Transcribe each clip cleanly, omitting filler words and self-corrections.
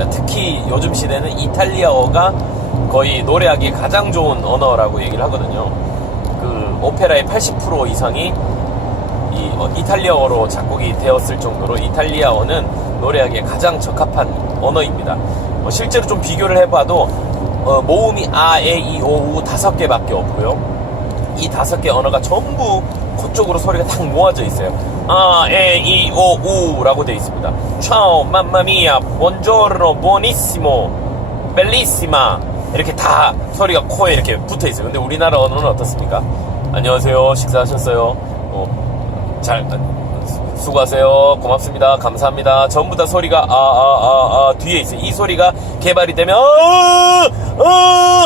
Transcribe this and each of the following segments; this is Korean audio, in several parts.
있습니다. 특히 요즘 시대는 이탈리아어가 거의 노래하기 가장 좋은 언어라고 얘기를 하거든요. 그 오페라의 80% 이상이 이탈리아어로 작곡이 되었을 정도로 이탈리아어는 노래하기에 가장 적합한 언어입니다. 실제로 좀 비교를 해봐도 모음이 아, 에, 이, 오, 우 5개밖에 없고요. 이 5개 언어가 전부 코 쪽으로 소리가 탁 모아져 있어요. 아, 에, 이, 오, 우 라고 되어 있습니다. Ciao, mamma mia, buongiorno, buonissimo, bellissima 이렇게 다 소리가 코에 이렇게 붙어 있어요. 근데 우리나라 언어는 어떻습니까? 안녕하세요, 식사하셨어요? 잘 수고하세요, 고맙습니다, 감사합니다. 전부 다 소리가 뒤에 있어요. 이 소리가 개발이 되면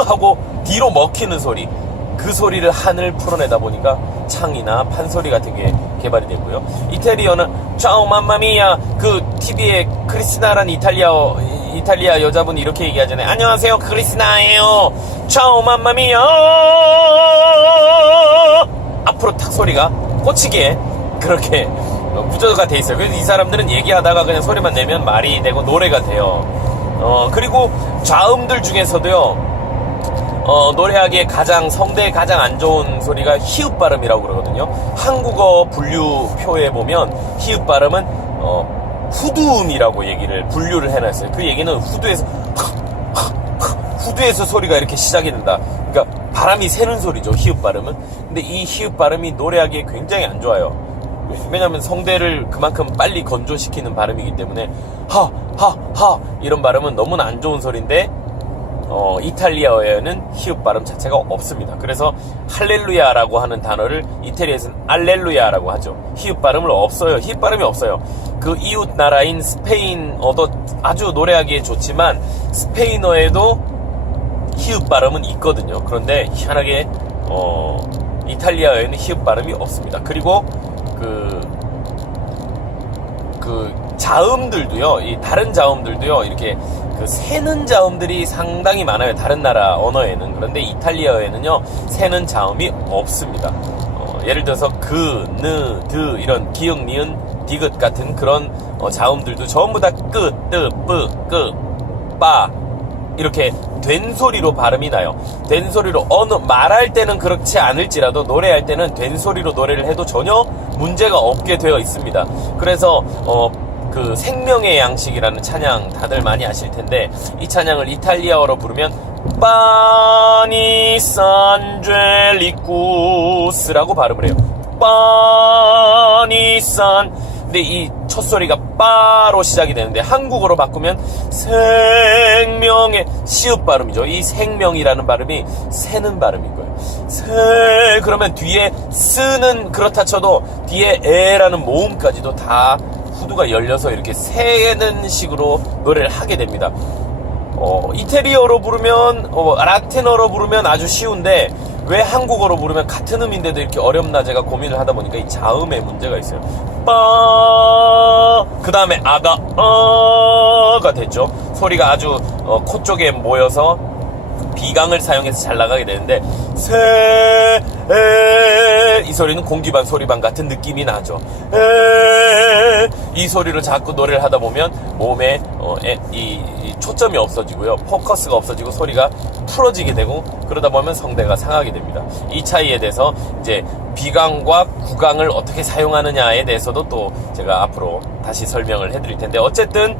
하고 뒤로 먹히는 소리, 그 소리를 한을 풀어내다 보니까 창이나 판소리 같은 게 개발이 됐고요. 이태리어는 차오 맘마미야, 그 TV에 크리스티나라는 이탈리아 여자분이 이렇게 얘기하잖아요. 안녕하세요, 크리스티나예요. 차오 맘마미야. 앞으로 탁 소리가 꽂히게 그렇게 구조가 돼 있어요. 그래서 이 사람들은 얘기하다가 그냥 소리만 내면 말이 되고 노래가 돼요. 그리고 좌음들 중에서도요, 노래하기에 성대에 가장 안 좋은 소리가 히읗 발음이라고 그러거든요. 한국어 분류표에 보면 히읗 발음은 후두음이라고 얘기를 분류를 해놨어요. 그 얘기는 후두에서 소리가 이렇게 시작이 된다. 그러니까 바람이 새는 소리죠, 히읗 발음은. 근데 이 히읗 발음이 노래하기에 굉장히 안 좋아요. 왜냐면 성대를 그만큼 빨리 건조시키는 발음이기 때문에 하 이런 발음은 너무나 안 좋은 소리인데 이탈리아어에는 히읗 발음 자체가 없습니다. 그래서 할렐루야라고 하는 단어를 이태리에서는 알렐루야라고 하죠. 히읗 발음을 없어요. 히읗 발음이 없어요. 그 이웃 나라인 스페인어도 아주 노래하기에 좋지만 스페인어에도 히읗 발음은 있거든요. 그런데 희한하게 이탈리아어에는 히읗 발음이 없습니다. 그리고 그 자음들도요, 이 다른 자음들도요, 이렇게 그 새는 자음들이 상당히 많아요. 다른 나라 언어에는. 그런데 이탈리아어에는요, 새는 자음이 없습니다. 예를 들어서 그, 느, 드 이런 기역, 니은, 디귿 같은 그런 자음들도 전부 다 끄, 뜨, 뿌, 끄, 빠 이렇게 된 소리로 발음이 나요. 된 소리로 말할 때는 그렇지 않을지라도 노래할 때는 된 소리로 노래를 해도 전혀 문제가 없게 되어 있습니다. 그래서 그 생명의 양식이라는 찬양 다들 많이 아실 텐데, 이 찬양을 이탈리아어로 부르면 파니 산젤리쿠스라고 발음을 해요. 파니 산. 근데 이 첫 소리가 빠로 시작이 되는데 한국어로 바꾸면 생명의 시읍 발음이죠. 이 생명이라는 발음이 새는 발음인 거예요. 새. 그러면 뒤에 스는 그렇다 쳐도 뒤에 에라는 모음까지도 다 후두가 열려서 이렇게 새는 식으로 노래를 하게 됩니다. 이태리어로 부르면 라틴어로 부르면 아주 쉬운데 왜 한국어로 부르면 같은 음인데도 이렇게 어렵나 제가 고민을 하다 보니까 이 자음에 문제가 있어요. 빠, 그 다음에 아가 가 됐죠. 소리가 아주 코 쪽에 모여서 비강을 사용해서 잘 나가게 되는데 이 소리는 공기반 소리반 같은 느낌이 나죠. 이 소리로 자꾸 노래를 하다 보면 몸에 이 초점이 없어지고요, 포커스가 없어지고 소리가 풀어지게 되고, 그러다 보면 성대가 상하게 됩니다. 이 차이에 대해서 이제 비강과 구강을 어떻게 사용하느냐에 대해서도 또 제가 앞으로 다시 설명을 해드릴 텐데, 어쨌든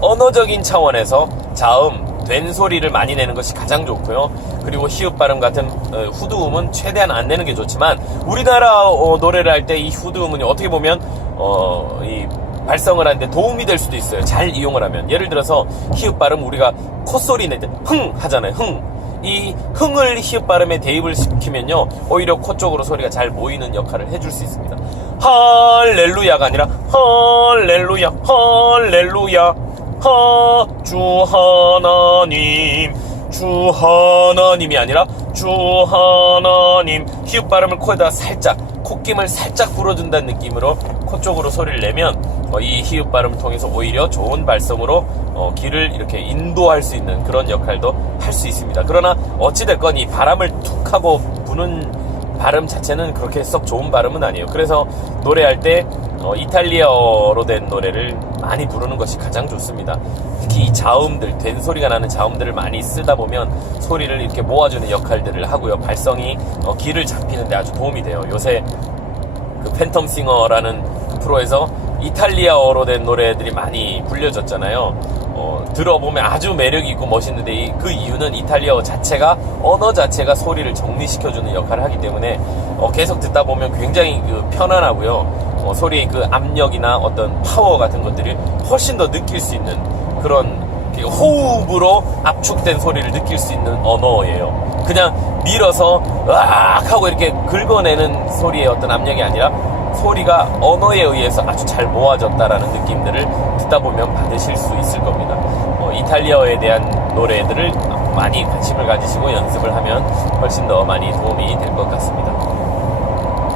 언어적인 차원에서 자음, 된 소리를 많이 내는 것이 가장 좋고요. 그리고 히읗 발음 같은 후두음은 최대한 안 내는 게 좋지만, 우리나라 노래를 할 때 이 후두음은 어떻게 보면 이 발성을 하는데 도움이 될 수도 있어요. 잘 이용을 하면. 예를 들어서 히읗 발음, 우리가 콧소리 낼 때 흥 하잖아요. 흥. 이 흥을 히읗 발음에 대입을 시키면요, 오히려 코 쪽으로 소리가 잘 모이는 역할을 해줄 수 있습니다. 할렐루야가 아니라 할렐루야, 할렐루야, 주 하나님이 아니라 주 하나님. 히읗 발음을 코에다가 살짝, 콧김을 살짝 불어준다는 느낌으로 코 쪽으로 소리를 내면 이 히읗 발음을 통해서 오히려 좋은 발성으로 귀를 이렇게 인도할 수 있는 그런 역할도 할 수 있습니다. 그러나 어찌됐건 이 바람을 툭 하고 부는 발음 자체는 그렇게 썩 좋은 발음은 아니에요. 그래서 노래할 때 이탈리아어로 된 노래를 많이 부르는 것이 가장 좋습니다. 특히 이 자음들, 된 소리가 나는 자음들을 많이 쓰다 보면 소리를 이렇게 모아주는 역할들을 하고요. 발성이 기를 잡히는데 아주 도움이 돼요. 요새 그 팬텀싱어라는 프로에서 이탈리아어로 된 노래들이 많이 불려졌잖아요. 들어보면 아주 매력이 있고 멋있는데 그 이유는 이탈리아어 자체가, 언어 자체가 소리를 정리시켜주는 역할을 하기 때문에 계속 듣다 보면 굉장히 편안하고요. 소리의 그 압력이나 어떤 파워 같은 것들이 훨씬 더 느낄 수 있는 그런 호흡으로 압축된 소리를 느낄 수 있는 언어예요. 그냥 밀어서 으악 하고 이렇게 긁어내는 소리의 어떤 압력이 아니라 소리가 언어에 의해서 아주 잘 모아졌다라는 느낌들을 듣다 보면 받으실 수 있을 겁니다. 이탈리아어에 대한 노래들을 많이 관심을 가지시고 연습을 하면 훨씬 더 많이 도움이 될 것 같습니다.